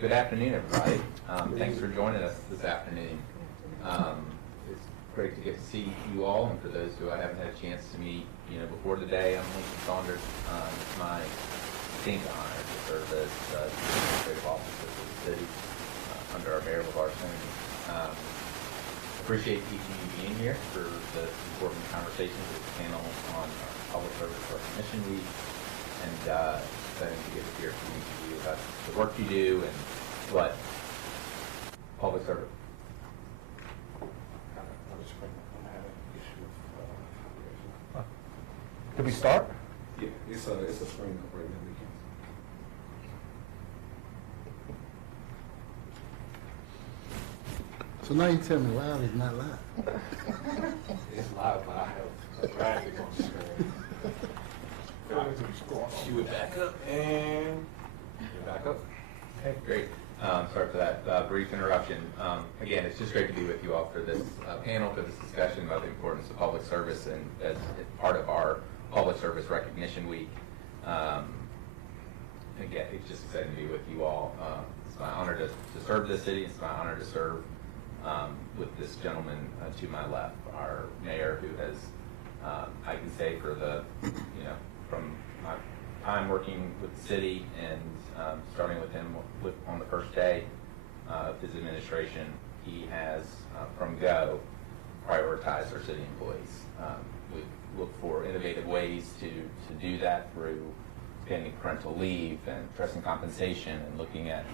Good afternoon, everybody. Thanks for joining us this afternoon. It's great to get to see you all, and for those who I haven't had a chance to meet, before today, I'm Lincoln Saunders. It's my distinct honor to serve as administrative officer for the city under our Mayor LeVar Stoney. Appreciate each of you being here for the important conversations with the panel on our Public Service Recognition Week, and exciting to get to hear from each of you about the work you do and what public service. Did we start? Yeah, it's a screen up right now. We can. So now you tell me live is not live. It's live, but I have graphic on the screen. You would back up and you're back up. Okay, great. Sorry for that brief interruption. Again, it's just great to be with you all for this panel, for this discussion about the importance of public service and as part of our Public Service Recognition Week. Again, it's just exciting to be with you all. It's my honor to serve this city. It's my honor to serve with this gentleman to my left, our mayor, who has, I can say for the, from my time working with the city and starting with him on the first day of his administration, he has, from go, prioritized our city employees. We look for innovative ways to do that through expanding parental leave and addressing compensation and looking at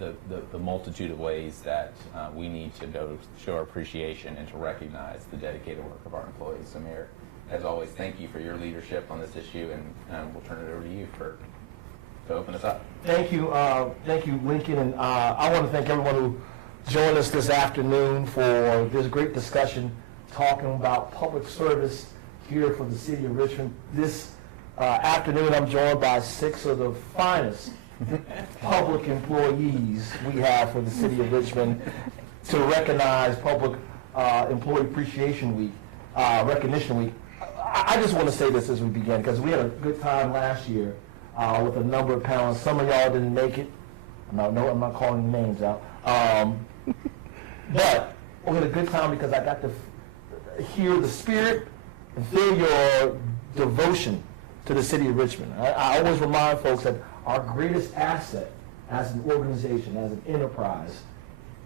the multitude of ways that we need to go show our appreciation and to recognize the dedicated work of our employees. So, Mayor, as always, thank you for your leadership on this issue, and we'll turn it over to you to open us up. Thank you, Lincoln, and I want to thank everyone who joined us this afternoon for this great discussion talking about public service here for the city of Richmond. This afternoon, I'm joined by 6 of the finest public employees we have for the city of Richmond to recognize Public Employee Appreciation Week, Recognition Week. I just want to say this as we begin, because we had a good time last year with a number of panels. Some of y'all didn't make it. I'm not calling names out. But we had a good time because I got to hear the spirit and feel your devotion to the city of Richmond. I always remind folks that our greatest asset as an organization, as an enterprise,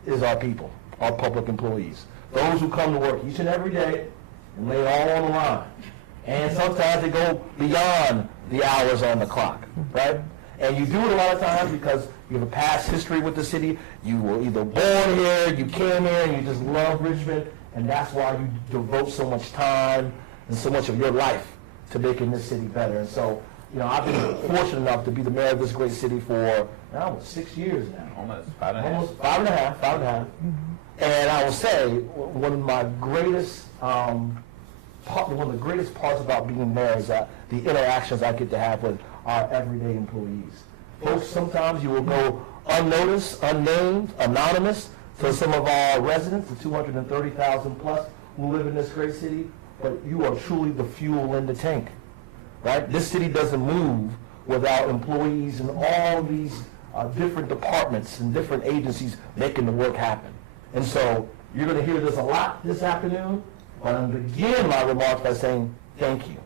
is our people, our public employees. Those who come to work each and every day and lay it all on the line. And sometimes they go beyond the hours on the clock, right? And you do it a lot of times because you have a past history with the city. You were either born here, you came here, and you just love Richmond, and that's why you devote so much time and so much of your life to making this city better. And so, I've been fortunate enough to be the mayor of this great city for, 6 years now. Almost 5.5. Almost 5.5. And I will say, one of the greatest parts about being mayor is the interactions I get to have with our everyday employees. Folks, sometimes you will go unnoticed, unnamed, anonymous to some of our residents, the 230,000 plus who live in this great city, but you are truly the fuel in the tank, right? This city doesn't move without employees in all these different departments and different agencies making the work happen. And so you're going to hear this a lot this afternoon, but I'm going to begin my remarks by saying thank you.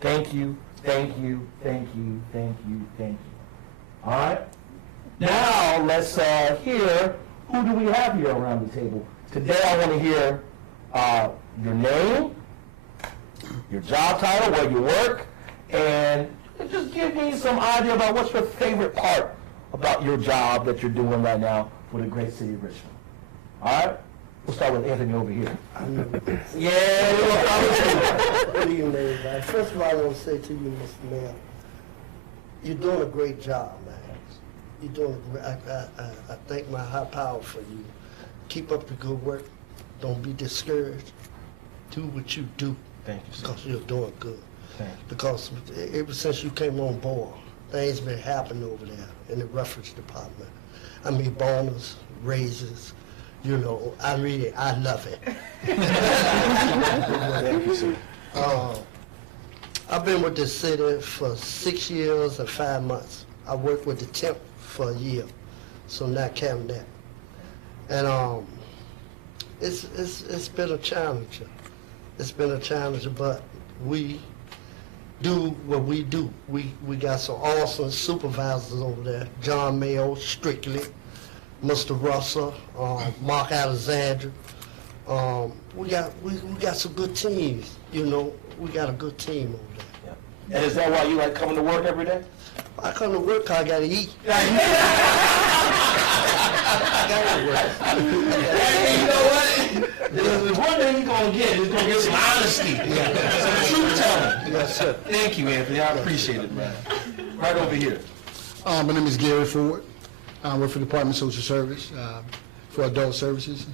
Thank you, thank you, thank you, thank you, thank you. All right? Now let's hear, who do we have here around the table? Today I want to hear your name, your job title, where you work, and just give me some idea about what's your favorite part about your job that you're doing right now for the great city of Richmond. All right? We'll start with Anthony over here. Good evening, everybody. First of all, I want to say to you, Mr. Mayor, you're doing a great job, man. You're doing. I thank my high power for you. Keep up the good work. Don't be discouraged. Do what you do. Thank you, sir. Because you're doing good. Thank you. Because ever since you came on board, things been happening over there in the reference department. I mean, bonus, raises. I love it. Thank you, sir. I've been with the city for 6 years and 5 months. I worked with the temp for a year. so not counting that. And it's been a challenge. It's been a challenge, but we do what we do. We got some awesome supervisors over there. John Mayo, Strictly, Mr. Russell, Mark Alexander. We got some good teams, you know. We got a good team over there. And is that why you like coming to work every day? I come to work 'cause I gotta eat. Hey, you know what? There's one thing you're gonna get. You're gonna get some honesty, some truth telling. Yes, sir. Thank you, Anthony. I appreciate it, man. Right over here. My name is Gary Ford. I work for the Department of Social Service, for Adult Services.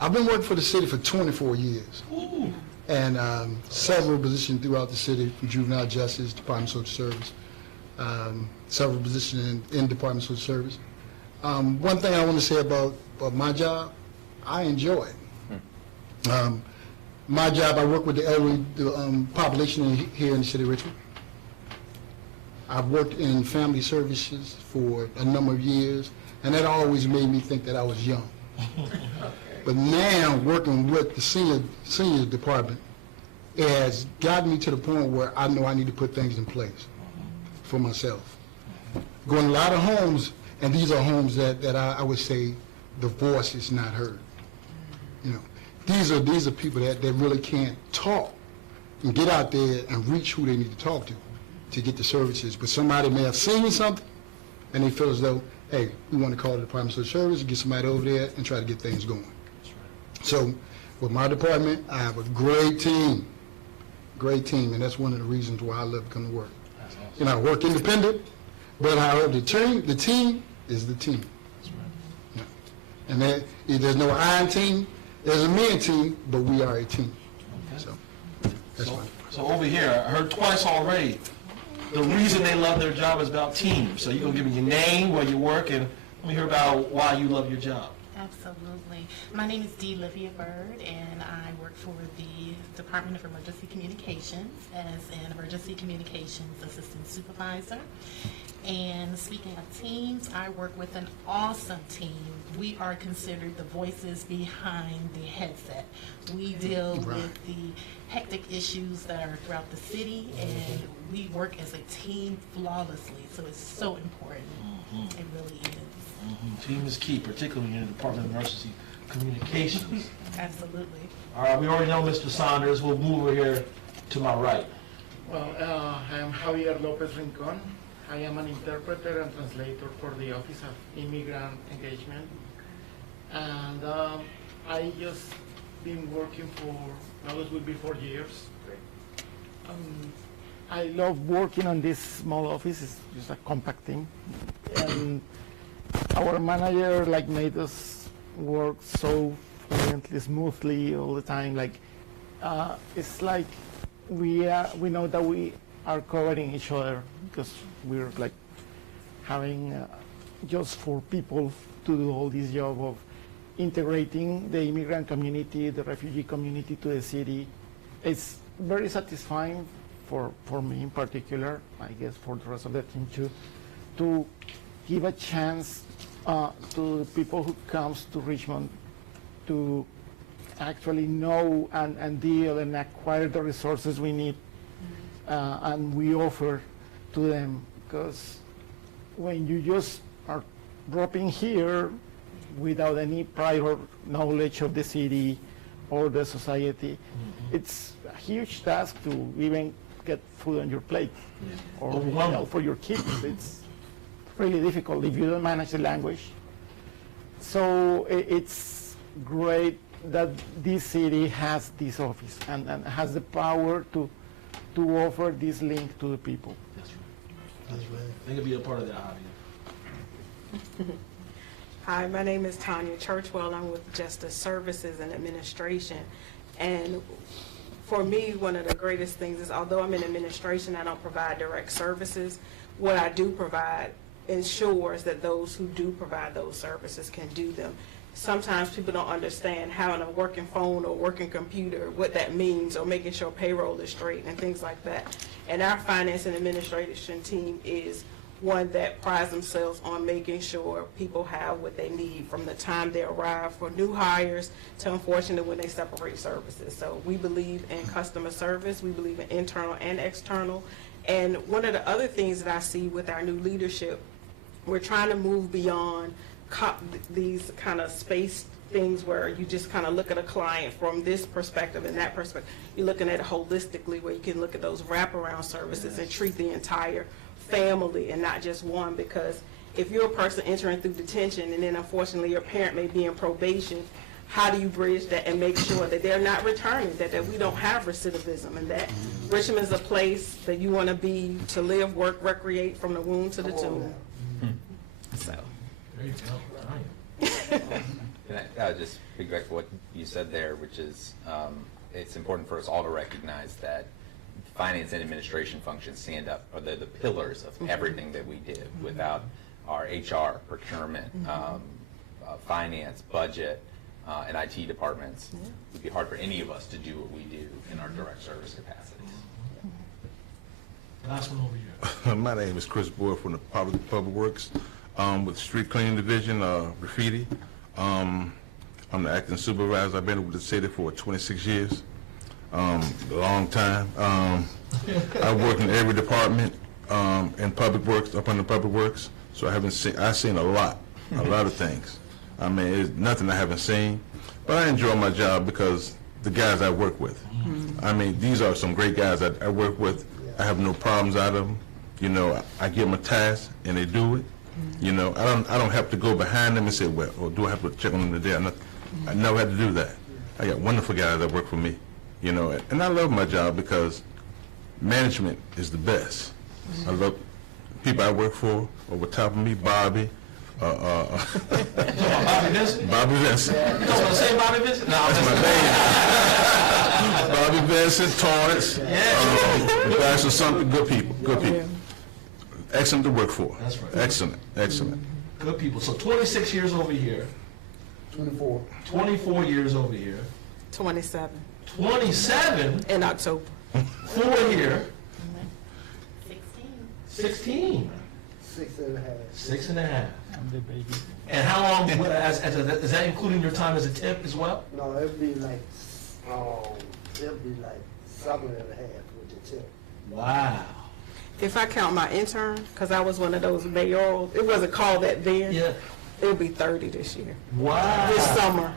I've been working for the city for 24 years. Ooh. And several positions throughout the city, from juvenile justice, Department of Social Service, several positions in Department of Social Service. One thing I want to say about my job, I enjoy it. My job, I work with the elderly population here in the city of Richmond. I've worked in family services for a number of years, and that always made me think that I was young. But now, working with the senior department, it has gotten me to the point where I know I need to put things in place for myself. Going to a lot of homes, and these are homes that I would say the voice is not heard. You know, these are people that really can't talk and get out there and reach who they need to talk to get the services. But somebody may have seen something, and they feel as though, hey, we want to call the Department of Social Service, get somebody over there, and try to get things going. So with my department, I have a great team, and that's one of the reasons why I love coming to work. You know, I work independent, but however, the team is the team. Yeah. And there's no I in team, there's a me in team, but we are a team. Okay. So that's why. So over here, I heard twice already, the reason they love their job is about team. So you're going to give me your name, where you work, and let me hear about why you love your job. Absolutely. My name is Dee Livia Bird, and I work for the Department of Emergency Communications as an Emergency Communications Assistant Supervisor. And speaking of teams, I work with an awesome team. We are considered the voices behind the headset. We deal with the hectic issues that are throughout the city, and we work as a team flawlessly. So it's so important. It really is. Team is key, particularly in the Department of Emergency Communications. Absolutely. All right, we already know Mr. Saunders. We'll move over here to my right. Well, I am Javier Lopez Rincon. I am an interpreter and translator for the Office of Immigrant Engagement. And I just been working for, now it will be 4 years. I love working on this small office. It's just a compact thing. And our manager made us work so fluently, smoothly all the time. It's like we know that we are covering each other because we're having just for people to do all this job of integrating the immigrant community, the refugee community to the city. It's very satisfying for me in particular, I guess for the rest of the team too, to give a chance to the people who comes to Richmond to actually know and deal and acquire the resources we need and we offer to them. Because when you just are dropping here without any prior knowledge of the city or the society, it's a huge task to even get food on your plate or for your kids. It's really difficult if you don't manage the language. So it's great that this city has this office and has the power to offer this link to the people. That's right. That's right. They can be a part of that audience. Hi, my name is Tanya Churchwell. I'm with Justice Services and Administration. And for me, one of the greatest things is, although I'm in administration, I don't provide direct services. What I do provide ensures that those who do provide those services can do them. Sometimes people don't understand having a working phone or working computer, what that means, or making sure payroll is straight and things like that. And our finance and administration team is one that prides themselves on making sure people have what they need from the time they arrive for new hires to unfortunately when they separate services. So we believe in customer service, we believe in internal and external. And one of the other things that I see with our new leadership, we're trying to move beyond these kind of space things where you just kind of look at a client from this perspective and that perspective. You're looking at it holistically where you can look at those wraparound services and treat the entire family and not just one, because if you're a person entering through detention and then unfortunately your parent may be in probation, how do you bridge that and make sure that they're not returning, that we don't have recidivism, and that Richmond is a place that you want to be, to live, work, recreate from the womb to the tomb. So. There you go. Can I just piggyback what you said there, which is it's important for us all to recognize that finance and administration functions stand up, or they're the pillars of everything that we do. Without our HR, procurement, finance, budget, and IT departments, it would be hard for any of us to do what we do in our direct service capacities. Last one over here. My name is Chris Boyd from the Public Works with the Street Cleaning Division, graffiti. I'm the acting supervisor. I've been with the city for 26 years, a long time. I work in every department in Public Works, up under Public Works, so I've seen a lot of things. I mean, there's nothing I haven't seen, but I enjoy my job because the guys I work with. I mean, these are some great guys I work with. I have no problems out of them. You know, I give them a task and they do it. You know, I don't have to go behind them and say, well, or do I have to check on them today? I never had to do that. I got wonderful guys that work for me. You know, and I love my job because management is the best. I love people I work for over top of me, Bobby. Bobby Vincent? Bobby Vincent. You don't want to say Bobby Vincent? No, That's my baby. Bobby Vincent, Torrance, Pastor something, good people. Excellent to work for. That's right. Excellent. Good people. So 26 years over here. 24. 24 years over here. 27 27 in October. 4 here. 16. 16. 6.5. 6.5. I'm the baby. And how long, is that including your time as a tip as well? No, it'd be like 7.5 with the tip. Wow. If I count my intern, because I was one of those mayoral, it wasn't called that then. Yeah. It'll be 30 this year. Wow. This summer.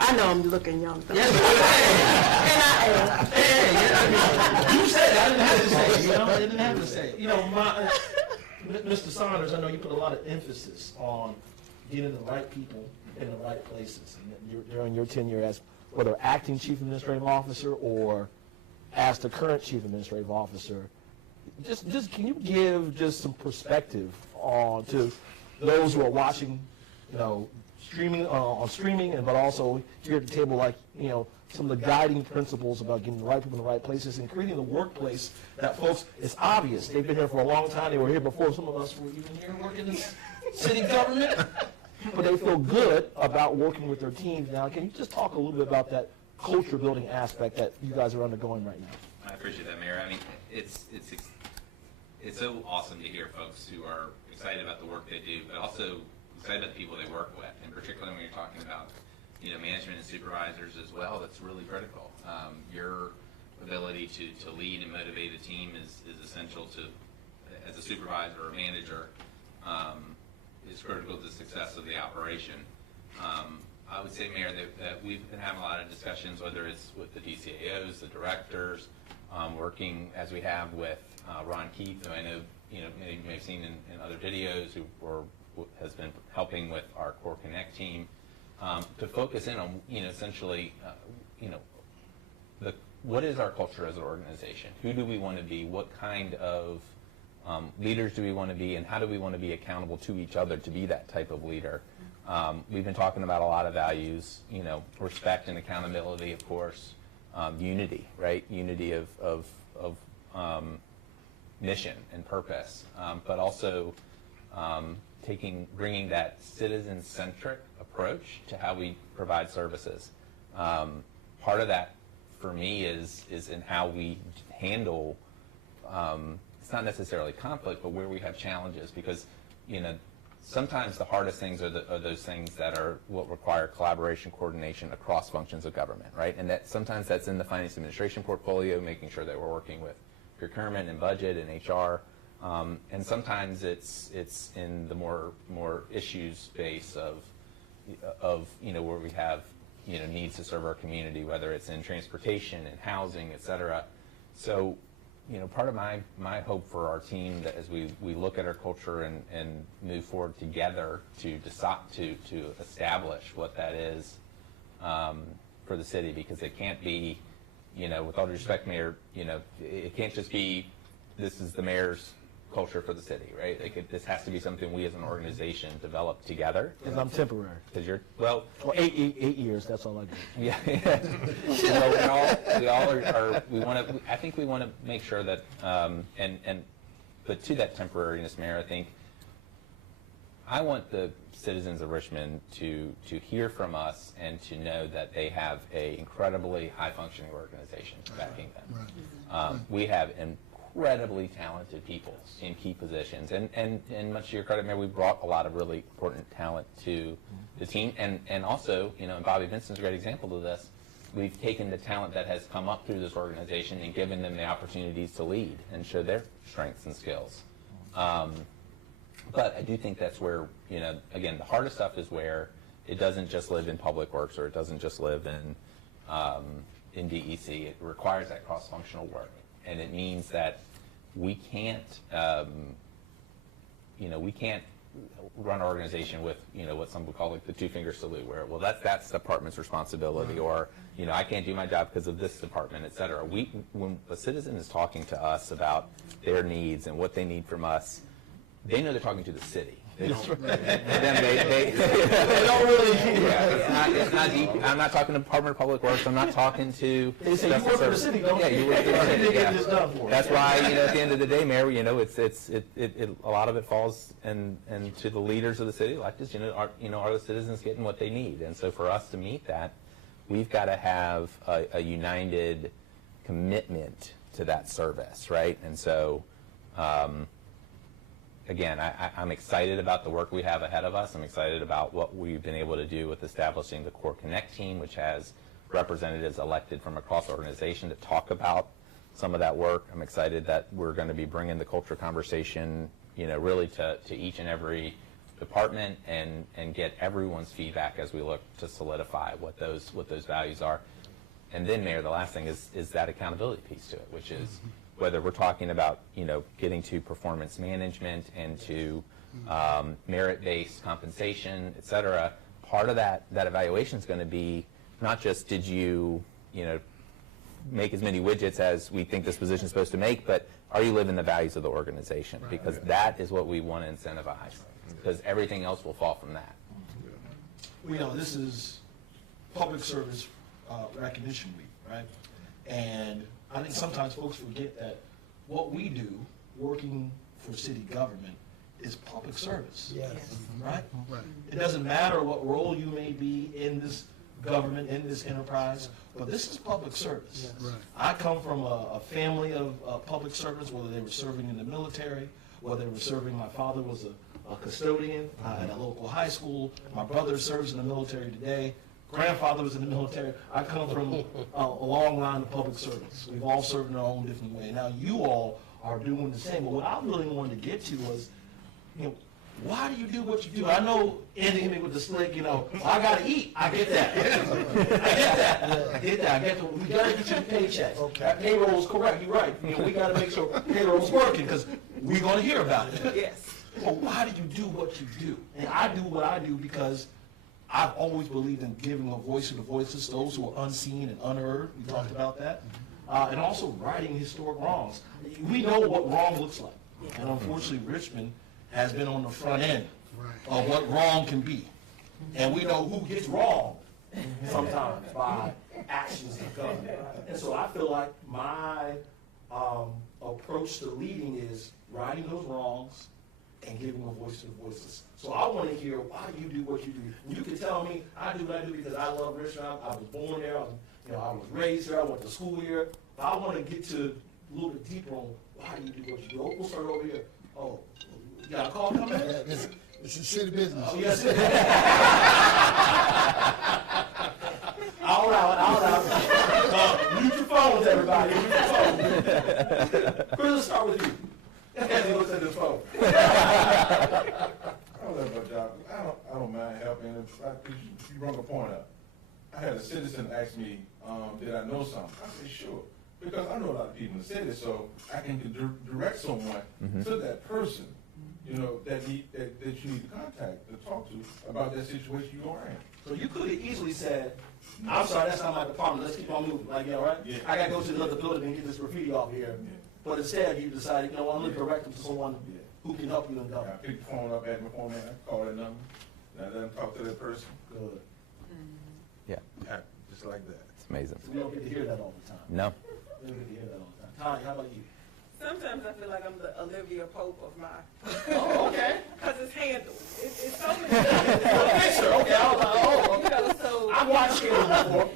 I know I'm looking young. Though. Yes, And I am. hey, you said it. I didn't have to say it. You know, I didn't have to say it. You know, Mr. Saunders, I know you put a lot of emphasis on getting the right people in the right places. And During your tenure as whether acting chief administrative officer or as the current chief administrative officer, just can you give just some perspective on to those who are watching, you know, streaming on streaming, and but also here at the table, like, you know, some of the guiding principles about getting the right people in the right places and creating the workplace that folks, it's obvious they've been here for a long time. They were here before some of us were even here working in city government, but they feel good about working with their teams now. Can you just talk a little bit about that culture building aspect that you guys are undergoing right now? I appreciate that, Mayor. I mean, it's so awesome to hear folks who are excited about the work they do, but also excited about the people they work with, and particularly when you're talking about, you know, management and supervisors as well. That's really critical. Your ability to lead and motivate a team is essential to, as a supervisor or manager, is critical to the success of the operation. I would say, Mayor, that we've been having a lot of discussions, whether it's with the DCAOs, the directors, working as we have with Ron Keith, who I know, you may have seen in other videos, who has been helping with our Core Connect team, to focus in on, you know, essentially, you know, what is our culture as an organization? Who do we want to be? What kind of leaders do we want to be? And how do we want to be accountable to each other to be that type of leader? We've been talking about a lot of values, you know, respect and accountability, of course, unity, right? Unity of mission and purpose, but also bringing that citizen-centric approach to how we provide services. Part of that, for me, is in how we handle. It's it's not necessarily conflict, but where we have challenges, because, you know, sometimes the hardest things are those things that are what require collaboration, coordination across functions of government, right? And that sometimes that's in the finance administration portfolio, making sure that we're working with procurement and budget and HR. And sometimes it's in the more issues space of you know, where we have, you know, needs to serve our community, whether it's in transportation and housing, et cetera. So, you know, part of my hope for our team, that as we look at our culture and move forward together to decide to establish what that is for the city, because it can't be, you know, with all due respect, Mayor, you know, it can't just be this is the mayor's culture for the city, right? Like this has to be something we as an organization develop together. Because I'm temporary. Because you're, well, Well, 8 years, that's all I do. yeah. So we all are we want to, I think we want to make sure that, but to that temporariness, Mayor, I think I want the citizens of Richmond to hear from us and to know that they have a incredibly high-functioning organization backing them. Right. We have incredibly talented people in key positions, and much to your credit, Mayor, we brought a lot of really important talent to the team, and also, you know, and Bobby Vinson's a great example of this. We've taken the talent that has come up through this organization and given them the opportunities to lead and show their strengths and skills. But I do think that's where, you know, again, the hardest stuff is where it doesn't just live in public works, or it doesn't just live in DEC. It requires that cross-functional work. And it means that we can't, you know, we can't run an organization with, you know, what some would call like the two-finger salute, where, well, that's the department's responsibility, or, you know, I can't do my job because of this department, et cetera. When a citizen is talking to us about their needs and what they need from us, they know they're talking to the city. They don't, they don't really. Yeah, it's not deep. I'm not talking to Department of Public Works. I'm not talking to. They say you work for the city, don't you? Yeah, you work for the city. Get this done for us. That's why, you know, at the end of the day, Mayor, you know, it's a lot of it falls and to the leaders of the city electeds. Are the citizens getting what they need? And so for us to meet that, we've got to have a united commitment to that service, right? And so. Again, I'm excited about the work we have ahead of us. I'm excited about what we've been able to do with establishing the Core Connect team, which has representatives elected from across the organization to talk about some of that work. I'm excited that we're going to be bringing the culture conversation, you know, really to each and every department and get everyone's feedback as we look to solidify what those values are. And then, Mayor, the last thing is that accountability piece to it, which is whether we're talking about, you know, getting to performance management and to merit-based compensation, et cetera. Part of that evaluation is going to be not just did you know, make as many widgets as we think this position is supposed to make, but are you living the values of the organization? Right. Because that is what we want to incentivize, because everything else will fall from that. We know this is Public Service Recognition Week, right? And I think sometimes folks forget that what we do, working for city government, is public service. Yes. Right? Right. It doesn't matter what role you may be in this government, in this enterprise, but this is public service. Right. I come from a family of public servants, whether they were serving in the military, whether they were serving, my father was a custodian at a local high school, my brother serves in the military today, grandfather was in the military. I come from a long line of public service. We've all served in our own different way. Now you all are doing the same. But what I really wanted to get to was, you know, why do you do what you do? I know ending me with the slick, you know, I gotta eat. I get that. I get that. We gotta get you the paychecks. Okay. That payroll is correct. You're right. You know, we gotta make sure payroll's working because we're gonna hear about it. Yes. But why do you do what you do? And I do what I do because I've always believed in giving a voice to the voiceless, those who are unseen and unheard. We talked about that. And also righting historic wrongs. We know what wrong looks like. And unfortunately, Richmond has been on the front end of what wrong can be. And we know who gets wrong sometimes by actions of government. And so I feel like my approach to leading is righting those wrongs and giving a voice to the voiceless. So I want to hear, why do you do what you do? You can tell me I do what I do because I love Richmond. I was born there. I was raised there. I went to school here. But I want to get to little bit deeper on why you do what you do. We'll start over here. Oh, you got a call coming in? Yeah, this is city business. Oh, yes. All right. Mute your phones, everybody. Mute your phones. Chris, let's start with you. As he looks at his phone. I don't know about job. I don't mind helping. You brought a point up. I had a citizen ask me, did I know something? I said, sure. Because I know a lot of people in the city, so I can direct someone to that person, you know, that you need to contact, to talk to about that situation you are in. So you could have easily said, I'm sorry, that's not my department, let's keep on moving. Like, yeah, all right? Yeah. I got to go to another building and get this graffiti off here. Yeah. But instead, you decided, you know what, I'm going to direct them to someone who can help you and go. I picked the phone up at my phone, I call that number, and I let them talk to that person. Good. Yeah, Yeah, just like that. it's amazing. So we don't get to hear that all the time. No. We don't get to hear that all the time. Tanya, how about you? Sometimes I feel like I'm the Olivia Pope of my, Oh, okay. because it's handled. It's so many Okay, sir. Okay, I was like, oh, you know, so I've watched it before.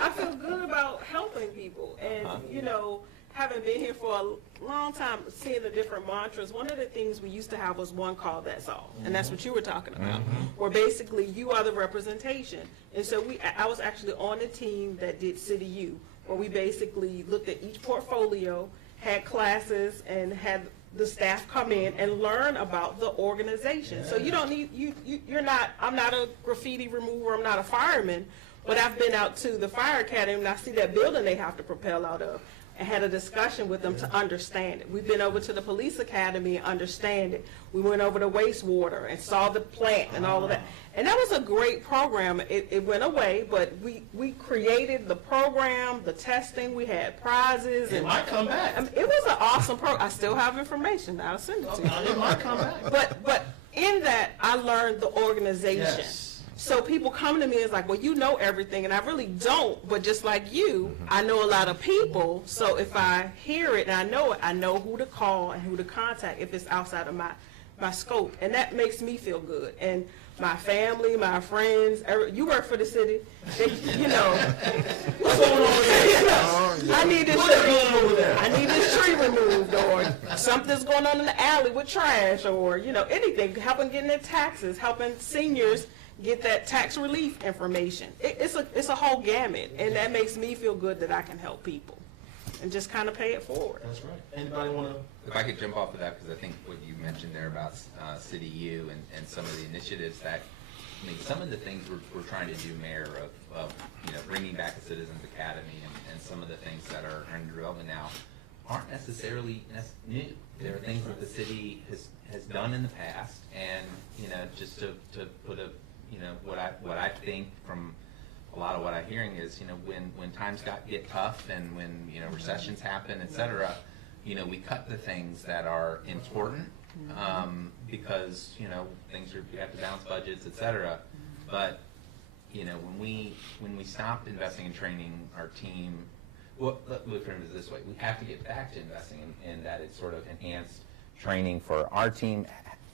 I feel good about helping people, and you know, having been here for a long time, seeing the different mantras. One of the things we used to have was one call, that's all, and that's what you were talking about. Where basically you are the representation, and so I was actually on the team that did City U, where we basically looked at each portfolio, had classes, and had the staff come in and learn about the organization. So you don't need, you're not, I'm not a graffiti remover, I'm not a fireman, but I've been out to the fire academy and I see that building they have to propel out of, and had a discussion with them to understand it. We've been over to the police academy and understand it. We went over to wastewater and saw the plant and all of that. And that was a great program. It went away, but we created the program, the testing, we had prizes. It might come back. I mean, it was an awesome program. I still have information. I'll send it to you. It might come back. But in that, I learned the organization. Yes. So people come to me and it's like, well, you know everything, and I really don't, but just like you, I know a lot of people, so if I hear it and I know it, I know who to call and who to contact if it's outside of my scope, and that makes me feel good. And my family, my friends, you work for the city, you know. What's going on over there? You know, I need this What's going on over there? I need this tree removed, or something's going on in the alley with trash, or, you know, anything, helping getting their taxes, helping seniors get that tax relief information. It's a whole gamut, and that makes me feel good that I can help people and just kind of pay it forward. That's right. Anybody want to? If I could jump off of that, because I think what you mentioned there about City U and some of the initiatives that, I mean, some of the things we're trying to do, Mayor, of you know, bringing back a Citizens Academy and some of the things that are in development now aren't necessarily new. There are things that the city has done in the past, and, you know, just to put a, you know, what I think from a lot of what I'm hearing is, you know, when times get tough and when, you know, recessions happen, et cetera, you know, we cut the things that are important, because, you know, you have to balance budgets, et cetera. But, you know, when we stop investing in training our team, well, let me frame it this way: we have to get back to investing in that. It's sort of enhanced training for our team,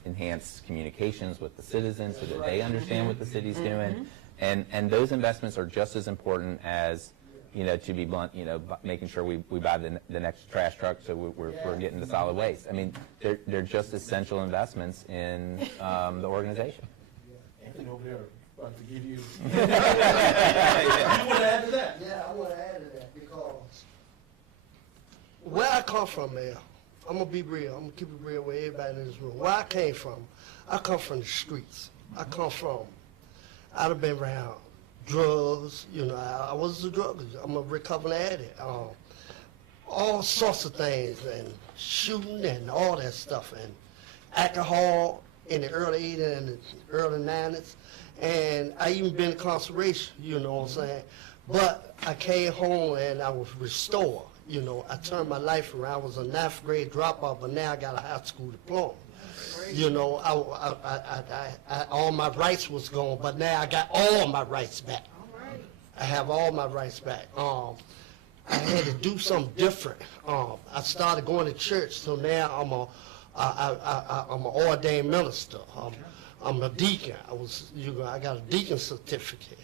enhanced communications with the citizens so that they understand what the city's doing, and those investments are just as important as, you know, to be blunt, you know, making sure we buy the next trash truck so we're getting to solid waste. I mean, they're just essential investments in the organization. Anthony over there about to give you. You want to add to that? Yeah, I want to add to that because where I come from, Mayor, I'm going to be real. I'm going to keep it real with everybody in this room. Where I came from, I come from the streets. I've been around drugs, you know, I was a drug user. I'm a recovering addict. All sorts of things, and shooting and all that stuff, and alcohol in the early 80s and the early 90s. And I even been in incarceration, you know what I'm saying? But I came home and I was restored. You know, I turned my life around. I was a 9th grade dropout, but now I got a high school diploma. You know, I all my rights was gone, but now I got all my rights back. I have all my rights back. I had to do something different. I started going to church, so now I'm an ordained minister. I'm a deacon. I got a deacon certificate,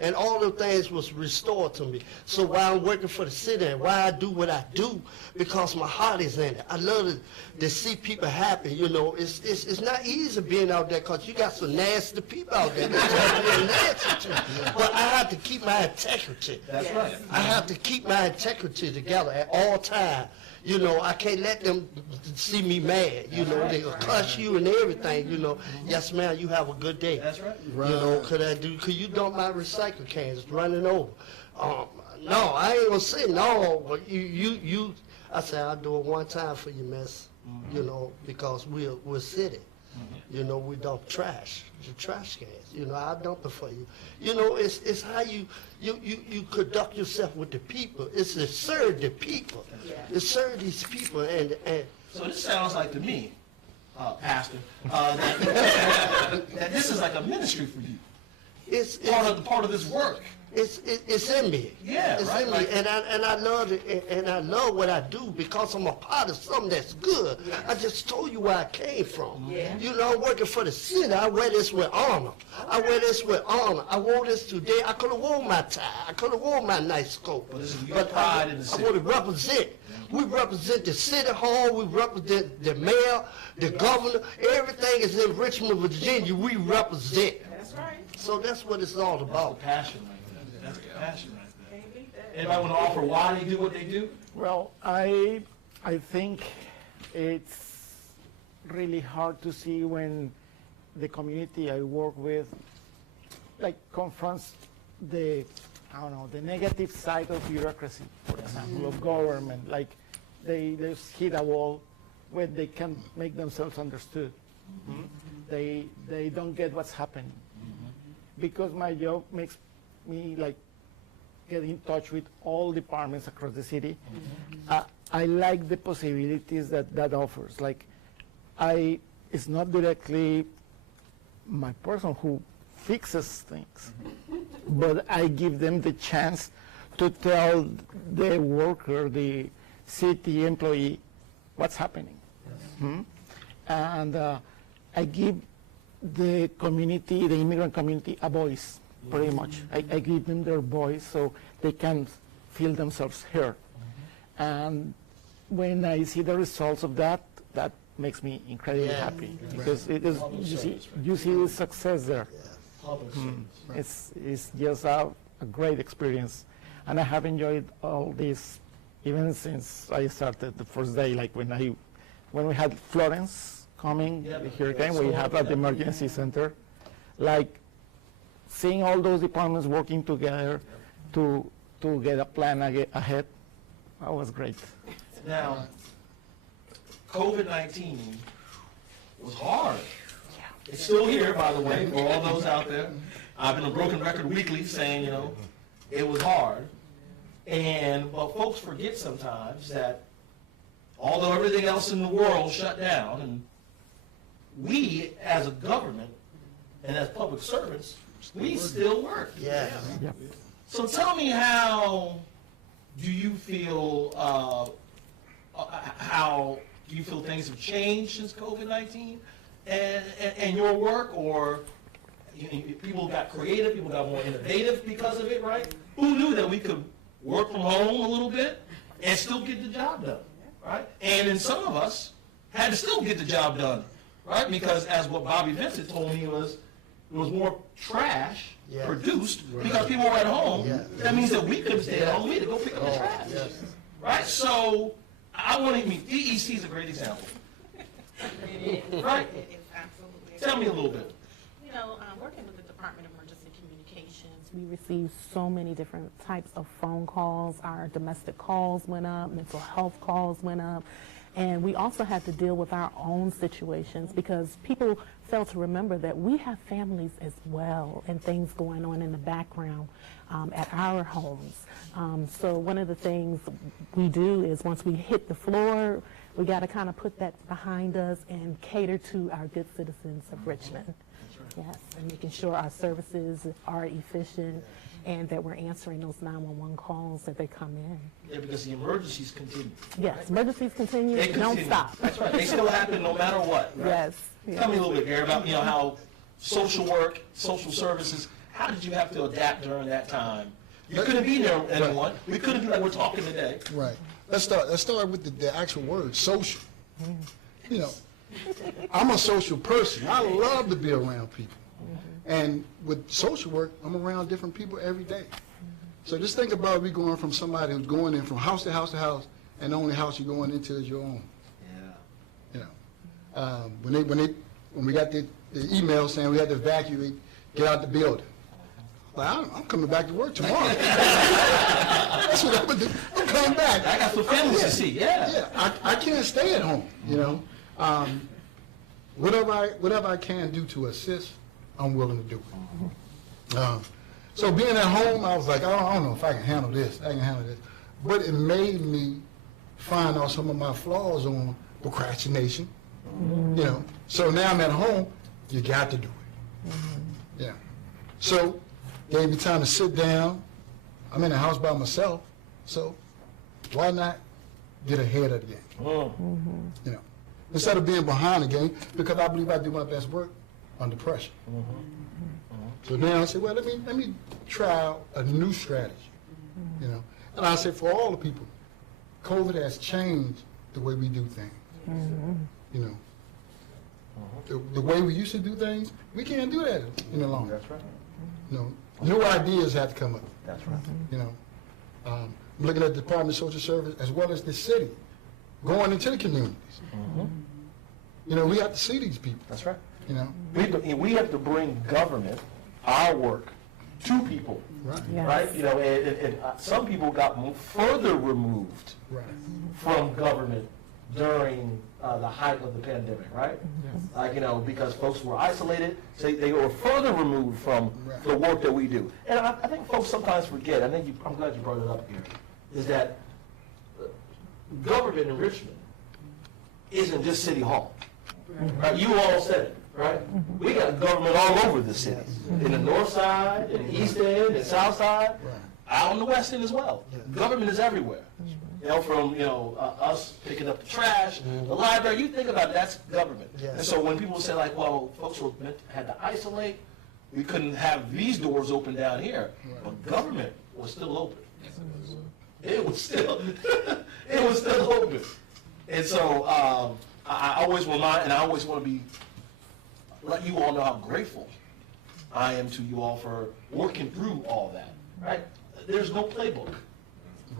and all the things was restored to me. So while I'm working for the city and why I do what I do, because my heart is in it. I love to see people happy, It's not easy being out there because you got some nasty people out there that you're nasty to. But I have to keep my integrity. That's right. I have to keep my integrity together at all times. I can't let them see me mad. They'll cuss you and everything. Yes, ma'am. You have a good day. That's right. Could you dump my recycle cans? It's running over. No, I ain't gonna say no. But I say I'll do it one time for you, miss. Because we're city. We dump trash, the trash cans. I dump it for you. It's how you conduct yourself with the people. It's to serve the people. To serve these people and So this sounds like to me, Pastor, that this is like a ministry for you. it's Part of this work. It's in me. Yeah, it's right, in right. me, and I love it, and I love what I do because I'm a part of something that's good. I just told you where I came from. I'm working for the city. I wear this with honor. I wear this with honor. I wore this today. I could have worn my tie. I could have worn my nice coat. But pride in the city. I want to represent. We represent the city hall. We represent the mayor, the governor. Everything is in Richmond, Virginia. We represent. That's right. So that's what it's all about. Passion right there. That's passion right there. Anybody want to offer why they do what they do? Well, I think it's really hard to see when the community I work with confronts the negative side of bureaucracy, for example, of government. Like they just hit a wall where they can't make themselves understood. They don't get what's happening. Because my job makes me get in touch with all departments across the city. I like the possibilities that offers. It's not directly my person who fixes things, but I give them the chance to tell the worker, the city employee, what's happening. And I give the community, the immigrant community, a voice, pretty much. I give them their voice so they can feel themselves heard. And when I see the results of that, that makes me incredibly happy because it is, you see the success there. It's just a great experience, and I have enjoyed all this even since I started the first day. Like when we had Florence coming, the hurricane, we had at the emergency center, seeing all those departments working together to get a plan ahead. That was great. Now, COVID-19 was hard. It's still here, by the way, for all those out there. I've been a Broken Record Weekly saying, it was hard. But folks forget sometimes that although everything else in the world shut down, and we as a government and as public servants, we still work. Yeah. So tell me, how do you feel, things have changed since COVID-19 and your work, or people got creative, people got more innovative because of it, right? Who knew that we could work from home a little bit and still get the job done, right? And then some of us had to still get the job done, right? Because as what Bobby Vincent told me there was more trash produced because people were at home. That means that we couldn't stay at home. We had to go pick up the trash, right? So I want to DEC is a great example. Right? Absolutely. Tell me a little bit. Working with the Department of Emergency Communications, we received so many different types of phone calls. Our domestic calls went up, mental health calls went up, and we also had to deal with our own situations because people fail to remember that we have families as well and things going on in the background at our homes. So one of the things we do is once we hit the floor, we got to kind of put that behind us and cater to our good citizens of Richmond. Yes, and making sure our services are efficient and that we're answering those 911 calls that they come in. Yeah, because the emergencies continue. Yes, emergencies continue, They don't continue. stop. That's right. They still happen no matter what. Right? Yes. yes. Tell me a little bit, Gary, about how social work, social services, how did you have to adapt during that time? You couldn't be there, anyone. We couldn't be like we're talking today. Right. Let's start with the actual word, social. You know, I'm a social person. I love to be around people. And with social work, I'm around different people every day. So just think about we going from somebody who's going in from house to house to house, and the only house you're going into is your own. Yeah. You know, when we got the email saying we had to evacuate, get out the building. Like, I'm coming back to work tomorrow. That's what I'm gonna do. I'm coming back. I got some families to see. Yeah. Yeah. I can't stay at home. You know, whatever I can do to assist, I'm willing to do it. So being at home, I was like, I don't know if I can handle this. I can handle this. But it made me find out some of my flaws on procrastination. You know, so now I'm at home, you got to do it. Yeah. So gave me time to sit down. I'm in the house by myself, so why not get ahead of the game? You know, instead of being behind the game, because I believe I do my best work under pressure. So now I said, well, let me try out a new strategy. You know, and I said for all the people, COVID has changed the way we do things. You know, the way we used to do things, we can't do that any longer. That's right. You know, new ideas have to come up. That's right. You know, I'm looking at the Department of Social Service as well as the city, going into the communities. You know, we have to see these people. That's right. You know, We have to bring government, our work, to people. right, Yes. Right? You know, and some people got further removed right, from government during the height of the pandemic, right? Like, you know, because folks were isolated, so they were further removed from Right. the work that we do. And I think folks sometimes forget, I'm glad you brought it up here, is that government in Richmond isn't just City Hall. Right? You all said it, right? We got government all over the city, in the north side, in the east end, and south side, out in the west end as well. Government is everywhere. You know, from, us picking up the trash, the library, you think about it, that's government. Yes. And so when people say like, well, folks had to isolate, we couldn't have these doors open down here, but government was still open. It was still, it was still open. And so I always remind, and I always want to let you all know how grateful I am to you all for working through all that, right? There's no playbook.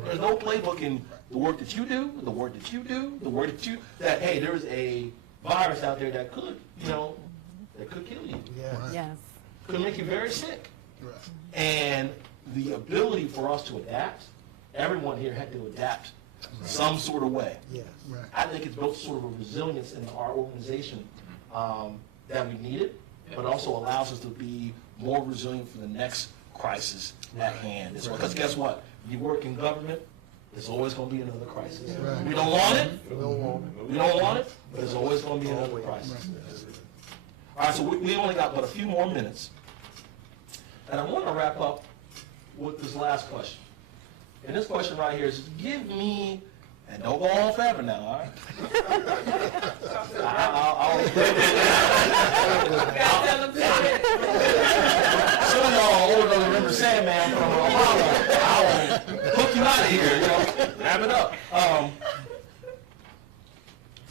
There's no playbook in the work that you do, the work that you do, the work that hey, there's a virus out there that could, that could kill you. Yes. Could make you very sick. right. And the ability for us to adapt, everyone here had to adapt some sort of way. Yes. Right. I think it's built sort of a resilience in our organization that we needed, but also allows us to be more resilient for the next crisis at hand. It's because guess what? You work in government, there's always going to be another crisis. Right. We don't want it. We don't want it. We don't want it, but there's always going to be another crisis. All right, so we only got but a few more minutes. And I want to wrap up with this last question. And this question right here is, give me, and don't go on forever now, all right? Some of y'all old enough to remember Sandman from Apollo. I'll hook you out of here, wrap it up.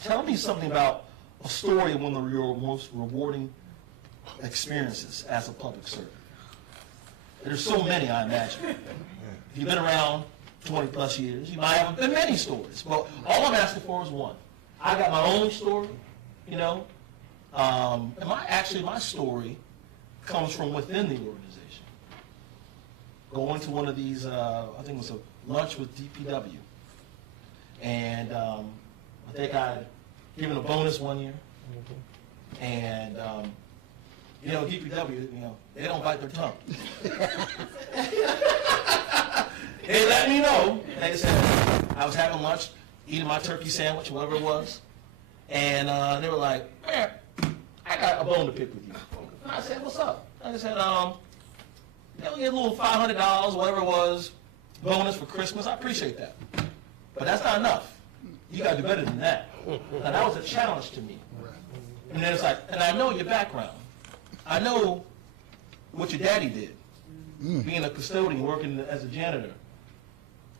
Tell me something about a story of one of your most rewarding experiences as a public servant. There's so many, I imagine. If you've been around 20 plus years, you might have been many stories. But all I'm asking for is one. I got my own story, and my story comes from within the organization. Going to one of these, I think it was a lunch with DPW. And I think I'd given a bonus one year. And, DPW, they don't bite their tongue. They let me know. They said, I was having lunch. eating my turkey sandwich, whatever it was. And they were like, man, I got a bone to pick with you. And I said, what's up? I said, they'll get a little $500, whatever it was, bonus for Christmas. I appreciate that. But that's not enough. You got to do better than that. Now, that was a challenge to me. And then it's like, and I know your background. I know what your daddy did, being a custodian, working as a janitor.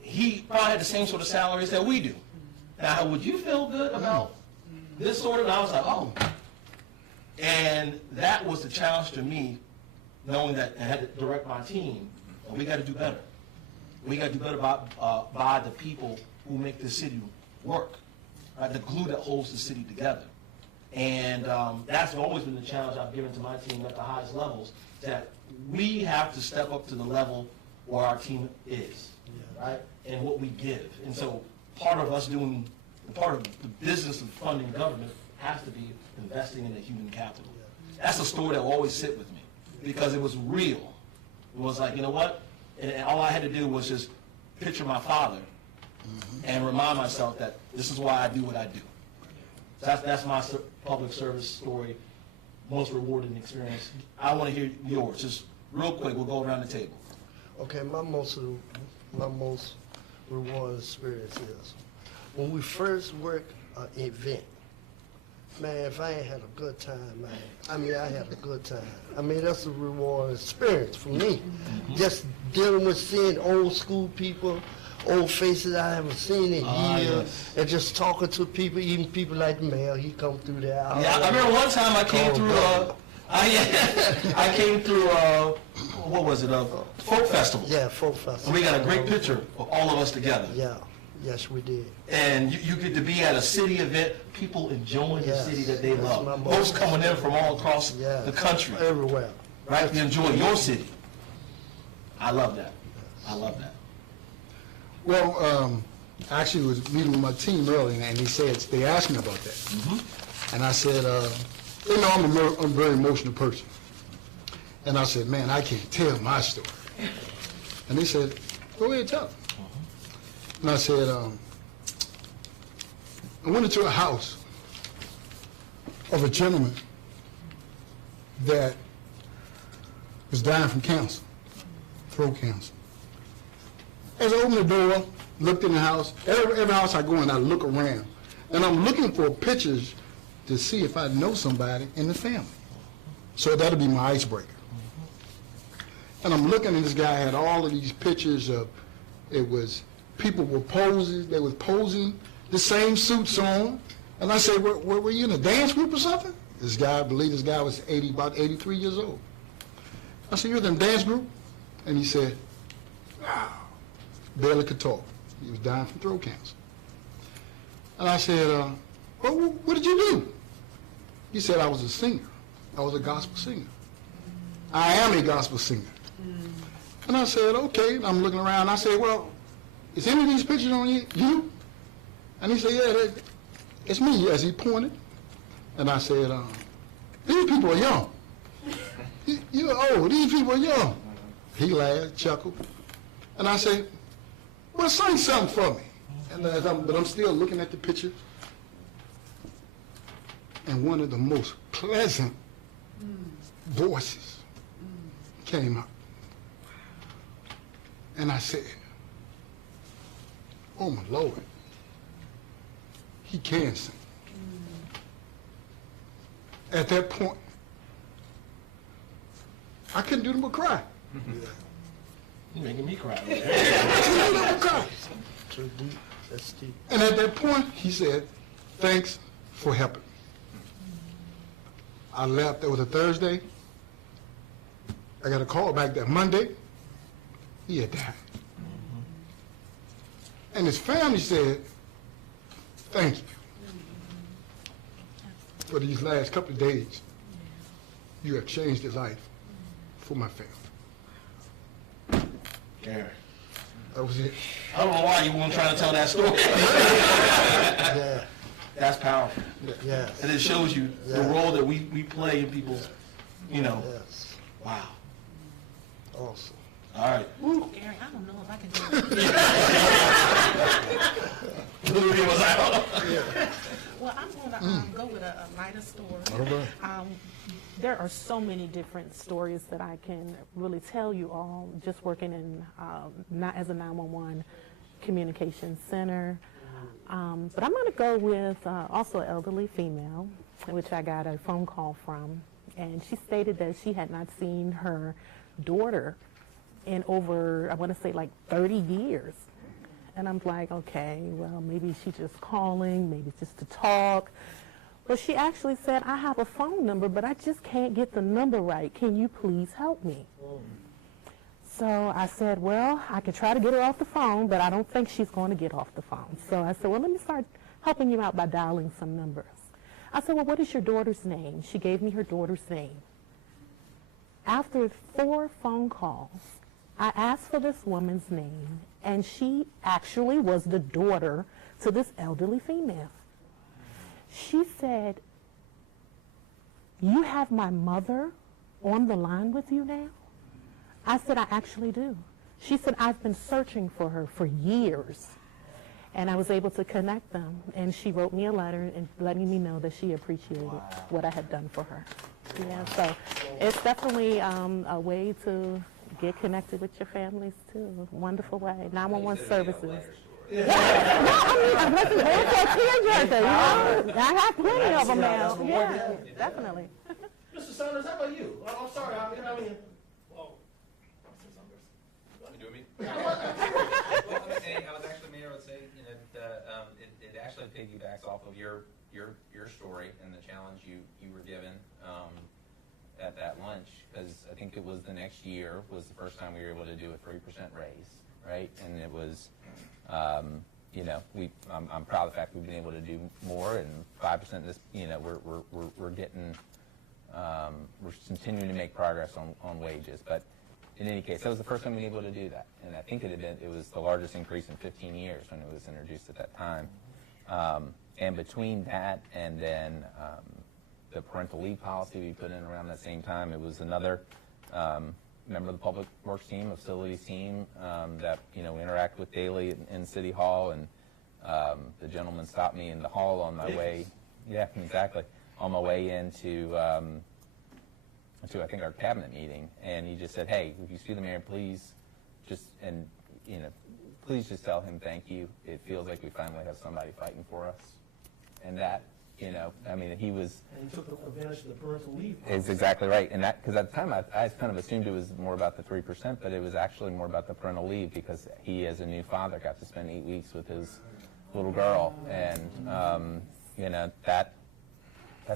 He probably had the same sort of salaries that we do. Now, would you feel good about this sort of? And I was like, oh. And that was the challenge to me, knowing that I had to direct my team. And we got to do better. We got to do better by the people who make this city work, right? The glue that holds the city together. And that's always been the challenge I've given to my team at the highest levels, that we have to step up to the level where our team is, right? And what we give. And so part of us doing, part of the business of funding government has to be investing in the human capital. That's a story that will always sit with me because it was real. It was like, you know what? And all I had to do was just picture my father and remind myself that this is why I do what I do. That's my public service story, most rewarding experience. I want to hear yours. Just real quick, we'll go around the table. Okay, my most rewarding experience is when we first worked an event. Man, if I ain't had a good time, man, I mean, I had a good time. I mean, that's a rewarding experience for me. Just dealing with seeing old school people, old faces I haven't seen in years, and just talking to people, even people like the mayor, he come through there. Yeah, I remember one time I came through, I came through, what was it, Folk Festival. Yeah, Folk Festival. And we got a great picture of all of us together. Yeah, yes, we did. And you get to be at a city event, people enjoying the city that they love. my Folks most- coming in from all across the country, Everywhere. right, to enjoy your city. I love that. I love that. Well, I actually was meeting with my team earlier, and they asked me about that. And I said, you know, I'm a very emotional person. And I said, man, I can't tell my story. And they said, go ahead, tell it. And I said, I went into a house of a gentleman that was dying from cancer, throat cancer. As I opened the door, looked in the house, every house I go in, I look around. And I'm looking for pictures to see if I know somebody in the family. So that'll be my icebreaker. And I'm looking, and this guy had all of these pictures of, it was, people were posing, they was posing, the same suits on. And I said, were you in a dance group or something? This guy, I believe this guy was about 83 years old. I said, you're in a dance group? And he said, wow. Barely could talk. He was dying from throat cancer. And I said, well, what did you do? He said, I was a singer. I was a gospel singer. I am a gospel singer. And I said, okay. And I'm looking around. I said, well, is any of these pictures on you? And he said, yeah, it's me, as he pointed. And I said, these people are young. You're old. These people are young. He laughed, chuckled. And I said, well, sing something for me. And but I'm still looking at the picture. And one of the most pleasant voices came up. And I said, oh my Lord, he can sing. At that point, I couldn't do them but cry. You're making me cry. Too deep. That's deep. And at that point, he said, thanks for helping. I left. That was a Thursday. I got a call back that Monday. He had died. And his family said, thank you for these last couple of days. You have changed his life for my family. Gary. That was it. I don't know why you weren't trying to tell that story. Yeah. That's powerful. Yes. And it shows you the role that we play in people's, you know. Yes. Wow. Awesome. All right. Gary, I don't know if I can do it. Olivia was out. Well, I'm going to go with a lighter story. There are so many different stories that I can really tell you all, just working in, not as a 911 communication center. But I'm going to go with also an elderly female, which I got a phone call from. And she stated that she had not seen her daughter in over, I want to say like 30 years. And I'm like, okay, well, maybe she's just calling, maybe just to talk. But she actually said, I have a phone number, but I just can't get the number right. Can you please help me? So I said, well, I could try to get her off the phone, but I don't think she's going to get off the phone. So I said, well, let me start helping you out by dialing some numbers. I said, well, what is your daughter's name? She gave me her daughter's name. After 4 phone calls, I asked for this woman's name, and she actually was the daughter to this elderly female. She said, you have my mother on the line with you now? I said, I actually do. She said, I've been searching for her for years. And I was able to connect them, and she wrote me a letter and letting me know that she appreciated what I had done for her. Yeah, so it's definitely a way to get connected with your families too. Wonderful way. 911 services. Yeah. No, I mean, listen, AT&T in Georgia, you know, I have plenty of them now. Yeah, definitely. Mr. Saunders, how about you? I'm sorry, I mean, well, You doing me? Well, I was actually, Mayor, I would say, you know, it actually piggybacks off of your story and the challenge you were given at that lunch, because I think it was the next year was the first time we were able to do a 3% raise, right? And it was, you know, I'm proud of the fact we've been able to do more, and 5% this, you know, we're getting, we're continuing to make progress on wages, but in any case, that was the first time we were able to do that, and I think it was the largest increase in 15 years when it was introduced at that time. And between that and then the parental leave policy we put in around that same time, it was another member of the public works team, a facilities team that, you know, we interact with daily in City Hall, and the gentleman stopped me in the hall on my way. Yeah, exactly. On my way into I think our cabinet meeting, and he just said, "Hey, if you see the mayor, please just, and you know, please just tell him thank you. It feels like we finally have somebody fighting for us." And that, you know, I mean, he was. And he took advantage of the parental leave. It's exactly right, and that, because at the time I kind of assumed it was more about the 3%, but it was actually more about the parental leave, because he, as a new father, got to spend 8 weeks with his little girl, and you know, that's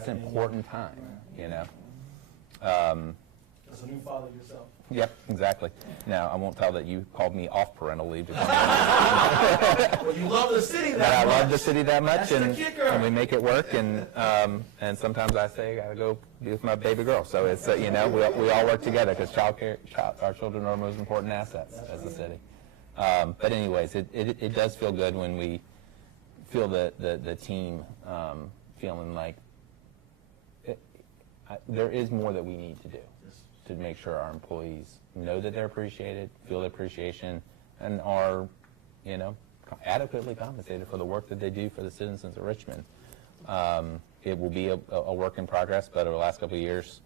an important time, you know. As a new father yourself. Yep, exactly. Now, I won't tell that you called me off parental leave. Well, you love the city that much. I love the city that much, That's the kicker. and we make it work, and sometimes I say I gotta go be with my baby girl. So it's you know, we all work together, because our children are our most important assets as a city. But anyways, it does feel good when we feel the team feeling like there is more that we need to do to make sure our employees know that they're appreciated, feel the appreciation, and are, you know, adequately compensated for the work that they do for the citizens of Richmond. It will be a work in progress, but over the last couple of years,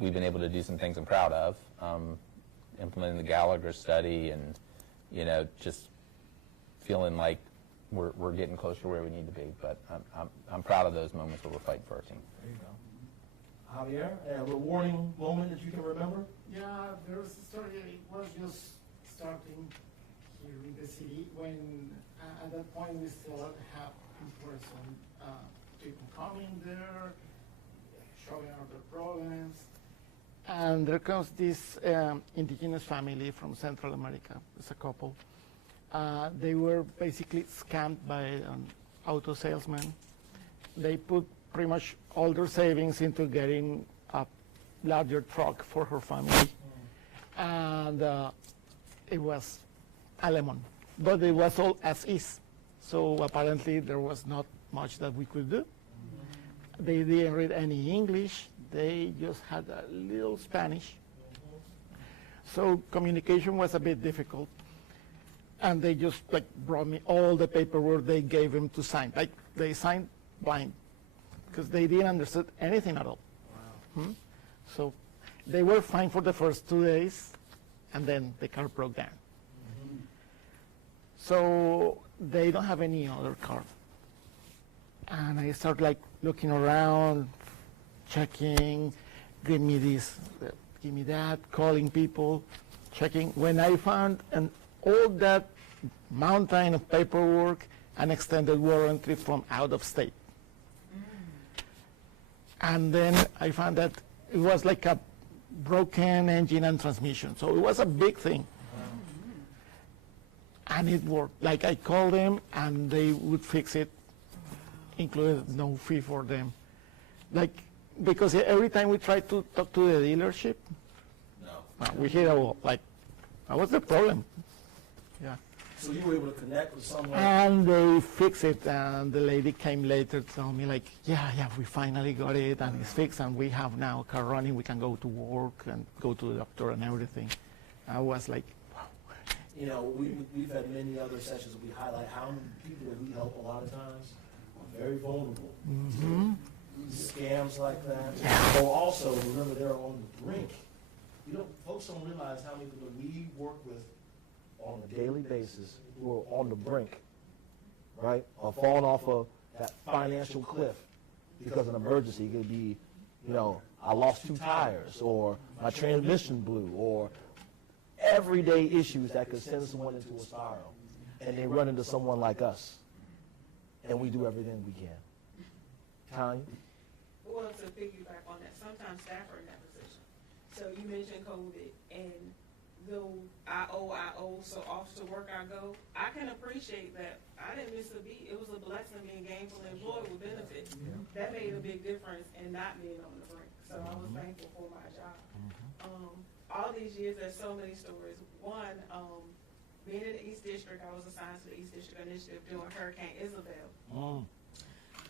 we've been able to do some things I'm proud of, implementing the Gallagher study, and, you know, just feeling like we're getting closer to where we need to be. But I'm proud of those moments where we're fighting for our team. There you go. Javier, a rewarding moment that you can remember? Yeah, there was a story. It was just starting here in the city when, at that point, we still have in-person people coming there, showing out their problems. And there comes this indigenous family from Central America. It's a couple. They were basically scammed by an auto salesman. They put pretty much all their savings into getting a larger truck for her family. And it was a lemon, but it was all as is. So apparently there was not much that we could do. They didn't read any English. They just had a little Spanish. So communication was a bit difficult. And they just like brought me all the paperwork they gave him to sign. Like they signed blind because they didn't understand anything at all. So they were fine for the first 2 days, and then the car broke down. So they don't have any other car. And I start like looking around, checking, give me this, give me that, calling people, checking. When I found all that mountain of paperwork, an extended warranty from out of state. And then I found that it was like a broken engine and transmission. So it was a big thing. And it worked. Like I called them and they would fix it, included no fee for them. Like, because every time we tried to talk to the dealership, we hear a lot, like, what's the problem? Yeah. So you were able to connect with someone? And they fixed it, and the lady came later to tell me, like, yeah, we finally got it, and it's fixed, and we have now a car running, we can go to work and go to the doctor and everything. I was like, wow. You know, we've had many other sessions where we highlight how many people that we help a lot of times are very vulnerable to scams like that. Or also, remember, they're on the brink. Folks don't realize how many people we work with on a daily basis who are on the brink, right, of falling off of that financial cliff because of an emergency. It could be, you know, I lost 2 tires, or my transmission blew, or everyday issues that could send someone into a spiral. And they run into someone like us, and we do everything we can. Tanya? Well, to piggyback on that, sometimes staff are in that position. So you mentioned COVID, and though I owe, so off to work I go, I can appreciate that I didn't miss a beat. It was a blessing being gainfully employed with benefits. That made a big difference in not being on the brink. So I was thankful for my job. All these years, there's so many stories. One, being in the East District, I was assigned to the East District Initiative during Hurricane Isabel.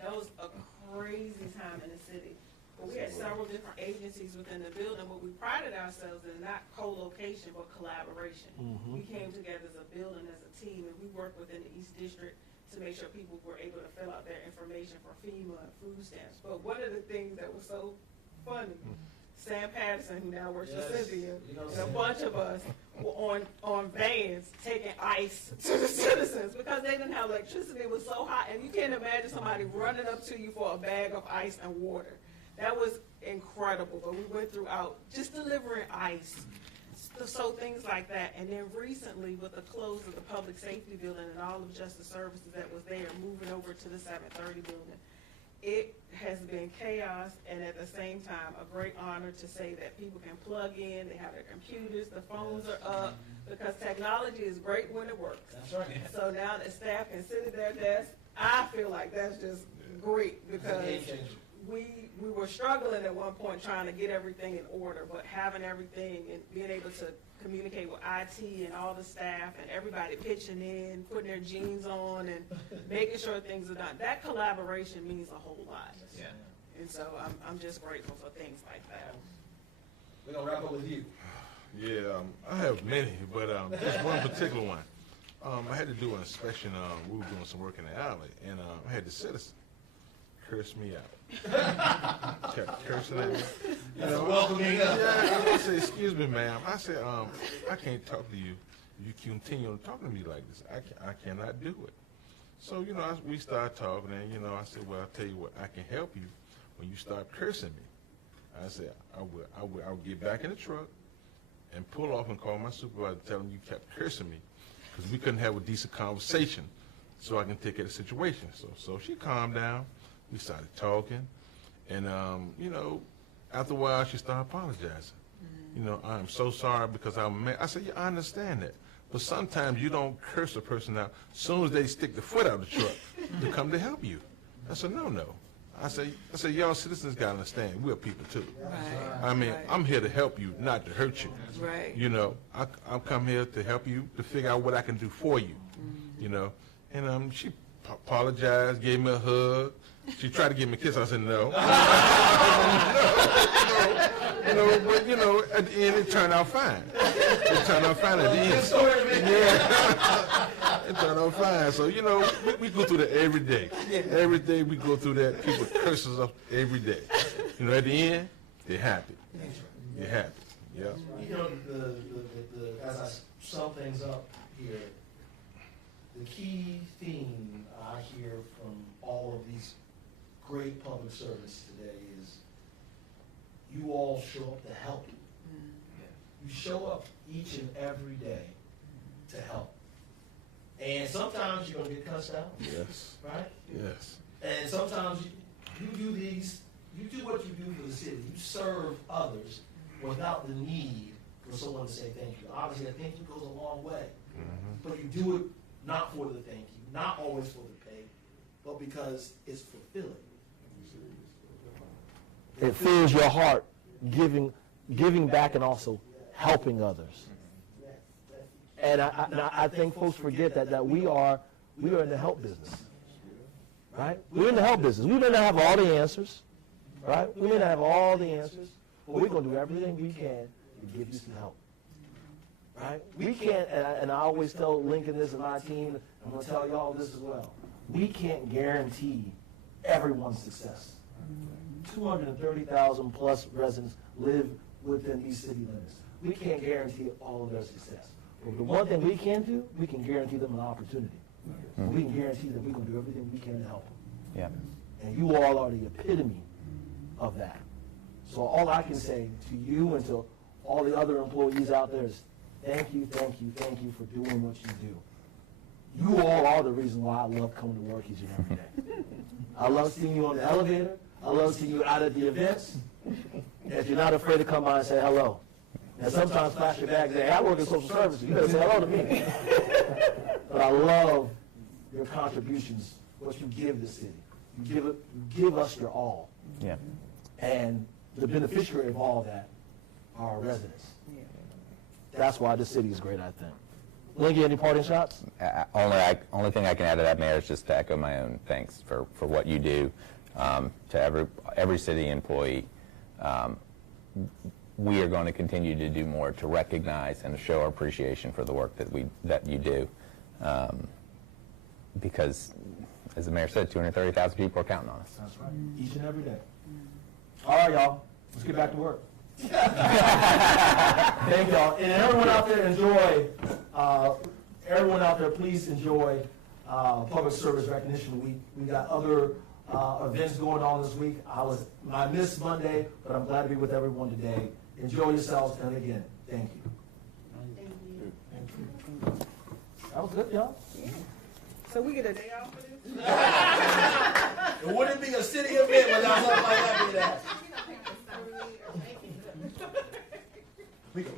That was a crazy time in the city. But we had several different agencies within the building, but we prided ourselves in not co-location, but collaboration. We came together as a building, as a team, and we worked within the East District to make sure people were able to fill out their information for FEMA and food stamps. But one of the things that was so funny, Sam Patterson, who now works for Cynthia, and a bunch of us were on vans taking ice to the citizens because they didn't have electricity. It was so hot, and you can't imagine somebody running up to you for a bag of ice and water. That was incredible, but we went throughout just delivering ice. So things like that. And then recently, with the close of the public safety building and all of Justice Services that was there, moving over to the 730 building, it has been chaos, and at the same time, a great honor to say that people can plug in, they have their computers, the phones are up, because technology is great when it works. That's right. So now that staff can sit at their desk, I feel like that's just great, because we were struggling at one point trying to get everything in order, but having everything and being able to communicate with IT and all the staff and everybody pitching in, putting their jeans on and making sure things are done. That collaboration means a whole lot. Yeah. And so I'm just grateful for things like that. We're going to wrap up with you. Yeah, I have many, but just one particular one. I had to do an inspection. We were doing some work in the alley, and I had the citizen curse me out. Kept cursing at me. That's a welcoming. Yeah, I said, excuse me, ma'am. I said, I can't talk to you. You continue talking to me like this. I cannot do it. So, we started talking, and, I said, well, I'll tell you what, I can help you when you start cursing me. I said, I'll get back in the truck and pull off and call my supervisor and tell him you kept cursing me because we couldn't have a decent conversation so I can take care of the situation. So she calmed down. We started talking, and, after a while, she started apologizing. I'm so sorry because I'm mad. I said, yeah, I understand that. But sometimes you don't curse a person out as soon as they stick the foot out of the truck to come to help you. I said, no. I said, y'all citizens got to understand, we're people too. Right. I'm here to help you, not to hurt you. Right. I come here to help you, to figure out what I can do for you, And she apologized, gave me a hug. She tried to give me a kiss. I said, no. But, you know, at the end, it turned out fine. It turned out fine at the end. Yeah. It turned out fine. So, you know, we go through that every day. Every day we go through that. People curse us up every day. You know, at the end, they're happy. They're happy. Yeah. You know, as I sum things up here, the key theme I hear from all of these great public servants today is you all show up to help. You show up each and every day to help. And sometimes you're going to get cussed out. Yes. Right? Yes. And sometimes you do what you do for the city. You serve others without the need for someone to say thank you. Obviously, a thank you goes a long way. But you do it not for the thank you, not always for the pay, but because it's fulfilling. It fills your heart giving back and also helping others. And I think folks forget that we are in the help business, right? We're in the help business. We may not have all the answers, right? We may not have all the answers, but we're going to do everything we can to give you some help, right? We can't, and I always tell Lincoln this and my team, I'm going to tell y'all this as well. We can't guarantee everyone's success. 230,000 plus residents live within these city limits. We can't guarantee all of their success. But the one thing we can do, we can guarantee them an opportunity. We can guarantee that we're going to do everything we can to help them. Yeah. And you all are the epitome of that. So all I can say to you and to all the other employees out there is thank you, thank you, thank you for doing what you do. You all are the reason why I love coming to work each and every day. I love seeing you on the elevator. I love seeing you out at the events. And if you're not afraid to come by and say hello. And sometimes flash your bag and say, hey, I work in social services. You better say hello to me. But I love your contributions, what you give the city. You give us your all. Yeah. And the beneficiary of all that are our residents. That's why this city is great, I think. Linky, any parting shots? Only thing I can add to that, Mayor, is just to echo my own thanks for what you do to every city employee. We are going to continue to do more to recognize and to show our appreciation for the work that you do, because, as the Mayor said, 230,000 people are counting on us. That's right. Each and every day. All right, y'all. Let's get back to work. Thank y'all. And everyone out there, enjoy. Everyone out there, please enjoy Public Service Recognition Week. We got other events going on this week. I missed Monday, but I'm glad to be with everyone today. Enjoy yourselves, and again, thank you. Thank you. That was good, y'all. Yeah. So we get a day off for this? It wouldn't be a city event without something like that being asked. You know, We go.